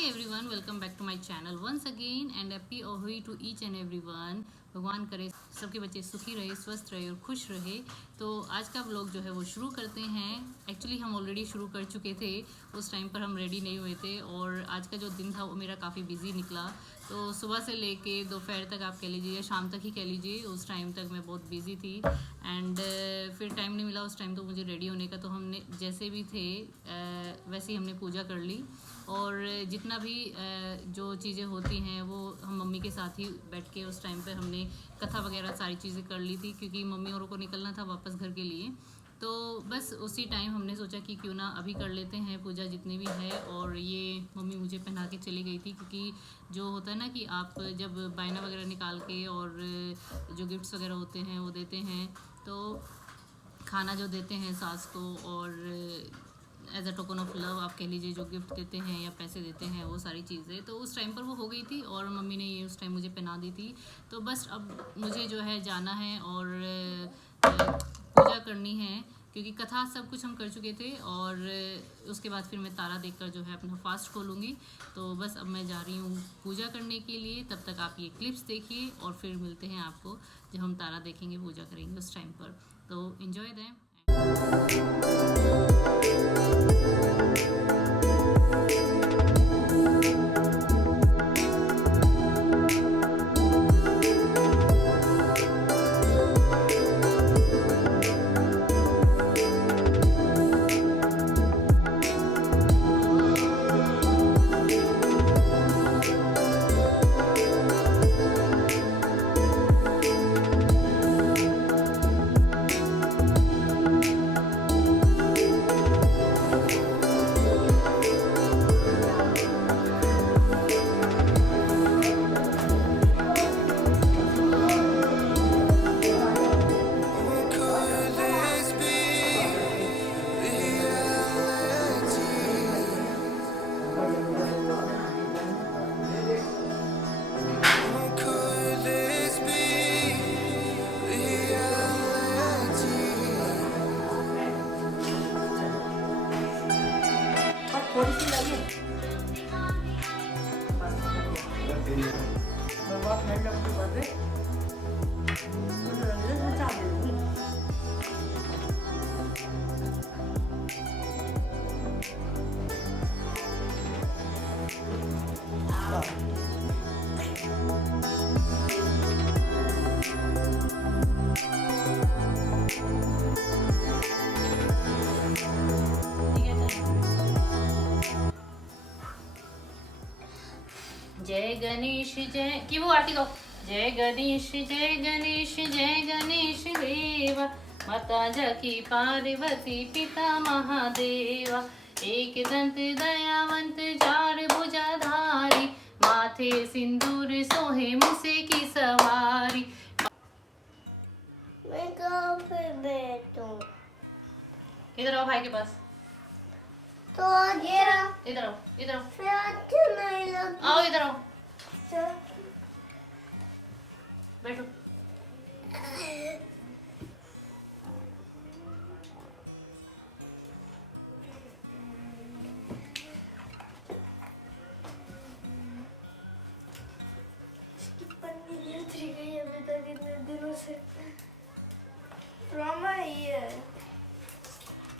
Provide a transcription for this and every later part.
Hi everyone, welcome back to my channel once again and happy Ohoi to each and everyone। भगवान करे सबके बच्चे सुखी रहे, स्वस्थ रहे और खुश रहे। तो आज का व्लॉग जो है वो शुरू करते हैं। एक्चुअली हम ऑलरेडी शुरू कर चुके थे, उस टाइम पर हम रेडी नहीं हुए थे और आज का जो दिन था वो मेरा काफ़ी बिजी निकला। तो सुबह से लेके दोपहर तक आप कह लीजिए या शाम तक ही कह लीजिए, उस टाइम तक मैं बहुत बिजी थी एंड फिर टाइम नहीं मिला उस टाइम तो मुझे रेडी होने का। तो हमने जैसे भी थे वैसे ही हमने पूजा कर ली और जितना भी जो चीज़ें होती हैं वो हम मम्मी के साथ ही बैठ के उस टाइम पे हमने कथा वगैरह सारी चीज़ें कर ली थी, क्योंकि मम्मी औरों को निकलना था वापस घर के लिए। तो बस उसी टाइम हमने सोचा कि क्यों ना अभी कर लेते हैं पूजा जितनी भी है। और ये मम्मी मुझे पहना के चली गई थी, क्योंकि जो होता है ना कि आप जब बायना वगैरह निकाल के और जो गिफ्ट्स वगैरह होते हैं वो देते हैं, तो खाना जो देते हैं सास को और as a token of love आप कह लीजिए, जो गिफ्ट देते हैं या पैसे देते हैं वो सारी चीज़ें, तो उस टाइम पर वो हो गई थी और मम्मी ने ये उस टाइम मुझे पहना दी थी। तो बस अब मुझे जो है जाना है और पूजा करनी है, क्योंकि कथा सब कुछ हम कर चुके थे और उसके बाद फिर मैं तारा देखकर जो है अपना फास्ट खोलूँगी। तो बस अब मैं जा रही हूँ पूजा करने के लिए। तब तक आप ये क्लिप्स देखिए और फिर मिलते हैं आपको जब हम तारा देखेंगे, पूजा करेंगे उस टाइम पर। तो एंजॉय दें। थोड़ी सी लगी बहुत ठंड लगती बदले जय गणेश जय की वो आरती दो। जय गणेश जय गणेश जय गणेश देवा, माता जकी पार्वती पिता महादेवा, एक दंत दयावंत चार भुजाधारी, माथे सिंदूर सोहे मुसे की सवारी। मैं कहाँ पे बैठूं? इधर आओ भाई के पास, तो गया इधर आओ, इधर आओ, फिर अच्छी नहीं लगी। आओ इधर आओ, चल। बैठो। इसकी पन्नी भी उतरी गई अभी तक इतने दिनों से। From my ear,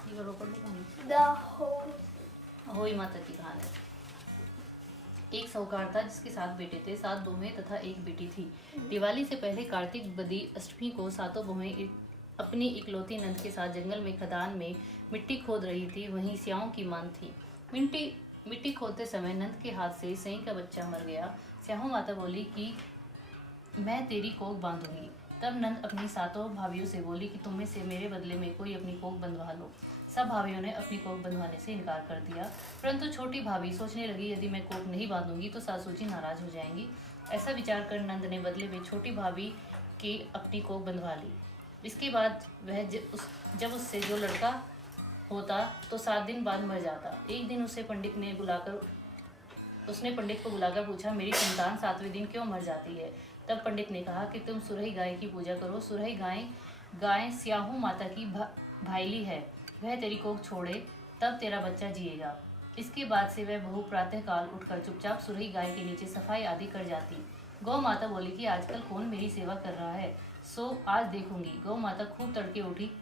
ये रोकड़ दो कहानी। the whole होई माता की कहानी। एक साहूकार था जिसके 7 बेटे थे, 7 बहुएं तथा एक बेटी थी। दिवाली से पहले कार्तिक बदी अष्टमी को सातों बहुएं अपनी इकलौती नंद के साथ जंगल में खदान में मिट्टी खोद रही थी। वहीं स्याओं की मांग थी। मिट्टी खोदते समय नंद के हाथ से सई का बच्चा मर गया। स्याहू माता बोली कि मैं तेरी कोख बांधूंगी। तब नंद अपनी सातों भाभियों से बोली कि तुम में से मेरे बदले में कोई अपनी कोख बंधवा लो। सब भाभियों ने अपनी कोख बंधवाने से इनकार कर दिया, परंतु छोटी भाभी सोचने लगी, यदि मैं कोख नहीं बांधूंगी तो सासू जी नाराज हो जाएंगी। ऐसा विचार कर नंद ने बदले में छोटी भाभी की अपनी कोख बंधवा ली। इसके बाद वह जब उससे जो लड़का होता तो 7 दिन बाद मर जाता। एक दिन उसने पंडित को बुलाकर पूछा, मेरी संतान 7वें दिन क्यों मर जाती है? तब पंडित ने कहा कि तुम सुरही गाय की पूजा करो। सुरही गाय स्याहू माता की भाईली है, वह तेरी कोख छोड़े तब तेरा बच्चा जिएगा। इसके बाद से वह बहू प्रातःकाल उठकर चुपचाप सुरही गाय के नीचे सफाई आदि कर जाती। गौ माता बोली कि आजकल कौन मेरी सेवा कर रहा है, सो आज देखूंगी। गौ माता खूब तड़के उठी,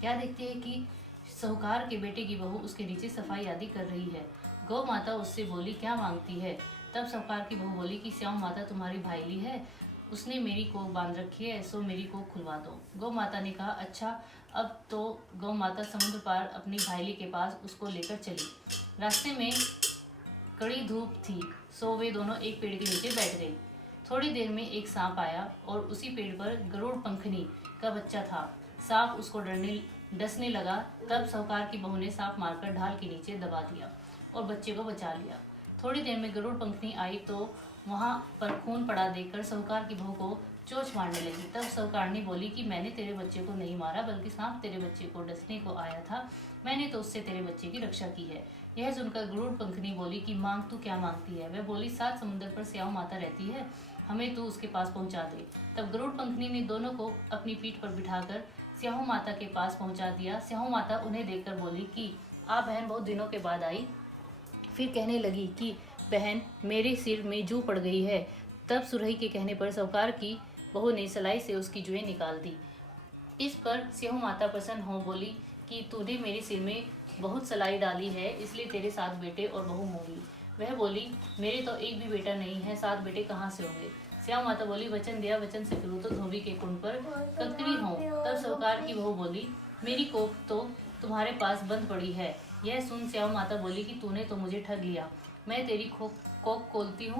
क्या देखती है कि साहूकार के बेटे की बहू उसके नीचे सफाई आदि कर रही है। गौ माता उससे बोली, क्या मांगती है? तब साहूकार की बहू बोली कि श्याम माता तुम्हारी भाईली है, उसने मेरी कोख बांध रखी है, सो मेरी कोख खुलवा दो। गौ माता ने कहा, अच्छा। अब तो गौ माता समुद्र पार अपनी भाईली के पास उसको लेकर चली। रास्ते में कड़ी धूप थी, सो वे दोनों एक पेड़ के नीचे बैठ गई। थोड़ी देर में एक सांप आया और उसी पेड़ पर गरुड़ पंखनी का बच्चा था। सांप उसको डसने लगा। तब साहूकार की बहू ने सांप मारकर ढाल के नीचे दबा दिया और बच्चे को बचा लिया। थोड़ी देर में गरुड़ पंखनी आई तो वहां पर खून पड़ा देखकर साहूकार की बहू को चोंच मारने लगी। तब साहूकारनी बोली कि मैंने तेरे बच्चे को नहीं मारा, बल्कि सांप तेरे बच्चे को डसने को आया था, मैंने तो उससे तेरे बच्चे की रक्षा की है। यह सुनकर गरुड़ पंखनी बोली कि मांग, तू क्या मांगती है? वह बोली, 7 समुद्र पर स्याऊ माता रहती है, हमें तू उसके पास पहुंचा दे। तब गरुड़ पंखनी ने दोनों को अपनी पीठ पर बिठाकर स्याऊ माता के पास पहुंचा दिया। स्याऊ माता उन्हें देखकर बोली कि आप बहन बहुत दिनों के बाद आई। फिर कहने लगी कि बहन, मेरे सिर में जू पड़ गई है। तब सुरही के कहने पर साहूकार की बहू ने सलाई से उसकी जुएं निकाल दी। इस पर स्याऊ माता प्रसन्न हो बोली कि तूने मेरे सिर में बहुत सलाई डाली है, इसलिए तेरे 7 बेटे और बहू होंगी। वह बोली, मेरे तो एक भी बेटा नहीं है, 7 बेटे कहाँ से होंगे? स्याऊ माता बोली, वचन दिया, वचन से फिरूं तो धोबी के कुंड पर ककरी हो। तब साहूकार की बहू बोली, मेरी कोख तो तुम्हारे पास बंद पड़ी है। यह सुन स्याऊ माता बोली कि तूने तो मुझे ठग लिया, मैं तेरी कोख खोलती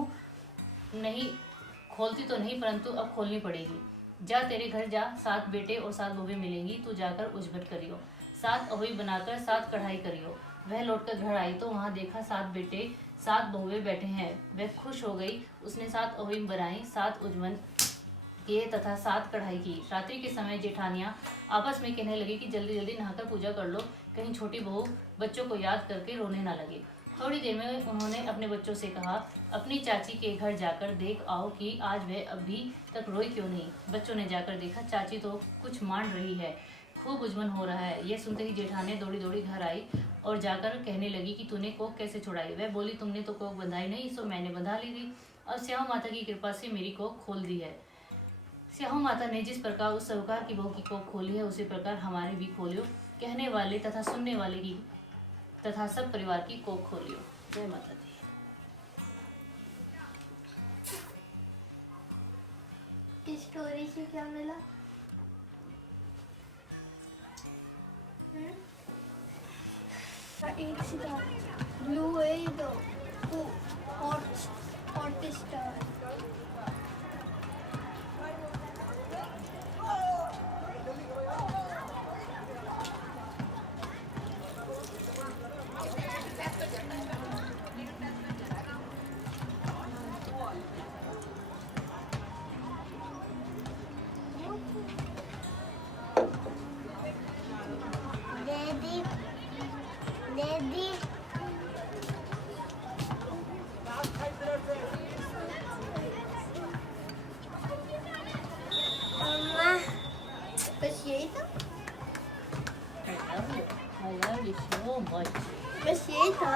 तो नहीं, परंतु अब खोलनी पड़ेगी। जा, तेरे घर जा, 7 बेटे और 7 बहुएं मिलेंगी, तू जाकर उजभट करियो, 7 अहोई बनाकर 7 कढ़ाई करियो। वह लौटकर घर आई तो वहां देखा 7 बेटे 7 बहुएं बैठे हैं। वह खुश हो गई। उसने 7 अहोई बनाई, 7 उजमन किए तथा 7 कढ़ाई की। रात्रि के समय जेठानियां आपस में कहने लगी कि जल्दी जल्दी नहाकर पूजा कर लो, कहीं छोटी बहू बच्चों को याद करके रोने ना लगे। थोड़ी देर में उन्होंने अपने बच्चों से कहा, अपनी चाची के घर जाकर देख आओ कि आज वह अभी तक रोई क्यों नहीं। बच्चों ने जाकर देखा, चाची तो कुछ मान रही है, खूब उजमन हो रहा है। यह सुनते ही जेठानियां दौड़ी दौड़ी घर आई और जाकर कहने लगी कि तूने कोख कैसे छुड़ाई? वह बोली, तुमने तो कोख बंधाई नहीं, सो मैंने बंधा ली थी। अब स्याऊ माता की कृपा से मेरी कोख खोल दी है। स्याऊ माता ने जिस प्रकार उस साहूकार की बहू की कोख खोली है, उसी प्रकार हमारे भी खोलियो, कहने वाले तथा सुनने वाले की तथा सब परिवार की कोख खोलियो। जय माता दी। इस स्टोरी से क्या मिला? एक सितारा ब्लू है, ये तो हॉट स्टार। दीदी मम्मा, बस यही था? I love you so much. बस यही था?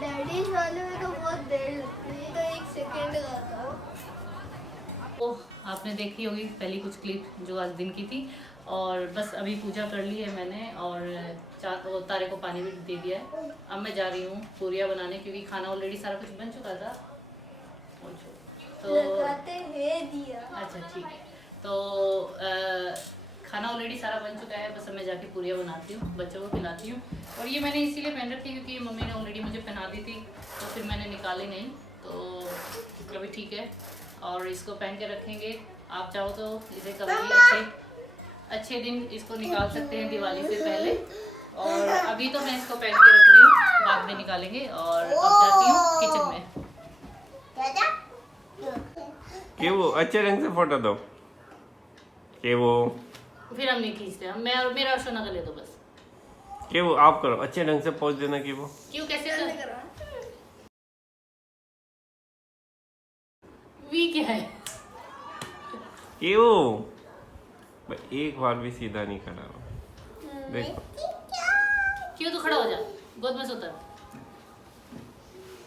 डैडी वाले में तो बहुत देर लगती है, तो 1 सेकेंड का था। ओह, आपने देखी होगी पहली कुछ क्लिप जो आज दिन की थी। और बस अभी पूजा कर ली है मैंने और तारे को पानी भी दे दिया है। अब मैं जा रही हूँ पूरियाँ बनाने, क्योंकि खाना ऑलरेडी सारा कुछ बन चुका था। तो लगाते हैं दिया। अच्छा ठीक है, तो खाना ऑलरेडी सारा बन चुका है, बस अब मैं जाके पूरियाँ बनाती हूँ, बच्चों को खिलाती हूँ। और ये मैंने इसीलिए पहन रखी क्योंकि मम्मी ने ऑलरेडी मुझे पहना दी थी, तो फिर मैंने निकाली नहीं, तो अभी ठीक है। और इसको पहन के रखेंगे, आप चाहो तो इसे कभी अच्छे दिन इसको निकाल सकते हैं दिवाली से पहले। और अभी तो मैं इसको पहन के रख रही हूँ, बाद में निकालेंगे। और अब जाती हूँ किचन में। कि वो अच्छे रंग से फोटो दो, कि वो फिर हम नहीं खींचते, हम मैं और मेरा सोना कर ले दो बस। कि वो आप करो, अच्छे ढंग से पोज देना। कि वो क्यों, कैसे कर वी क्या है? कि वो पर एक बार भी सीधा नहीं खड़ा हुआ। देख क्यों? तू खड़ा हो जा, गोद में से उतर,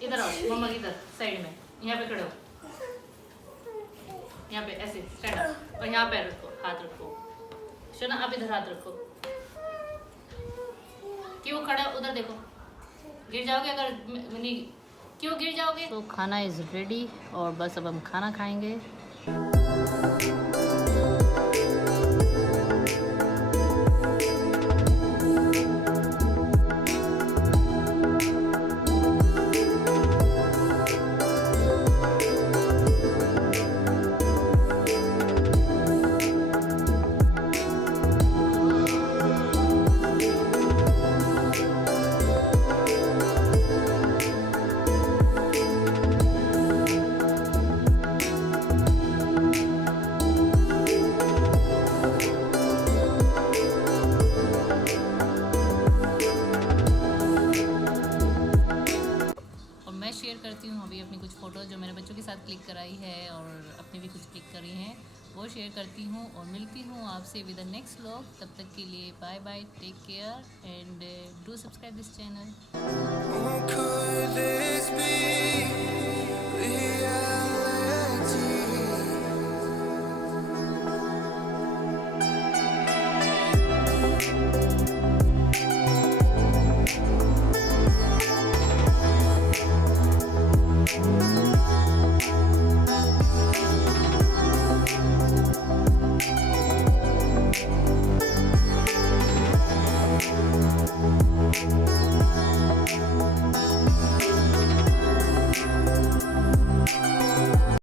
इधर आओ मम्मा की इधर साइड में, यहाँ पे खड़े हो, यहाँ पे ऐसे स्टैंड अप, और यहाँ पैर रखो, हाथ रखो। शोना आप इधर हाथ रखो। क्यों खड़ा? उधर देखो, गिर जाओगे अगर नहीं, क्यों गिर जाओगे? तो खाना इज रेडी और बस अब हम खाना खाएंगे। शेयर करती हूँ अभी अपनी कुछ फ़ोटोज़ जो मैंने बच्चों के साथ क्लिक कराई है और अपनी भी कुछ क्लिक करी हैं, वो शेयर करती हूँ और मिलती हूँ आपसे विद द नेक्स्ट व्लॉग। तब तक के लिए bye bye, take care and do subscribe this channel.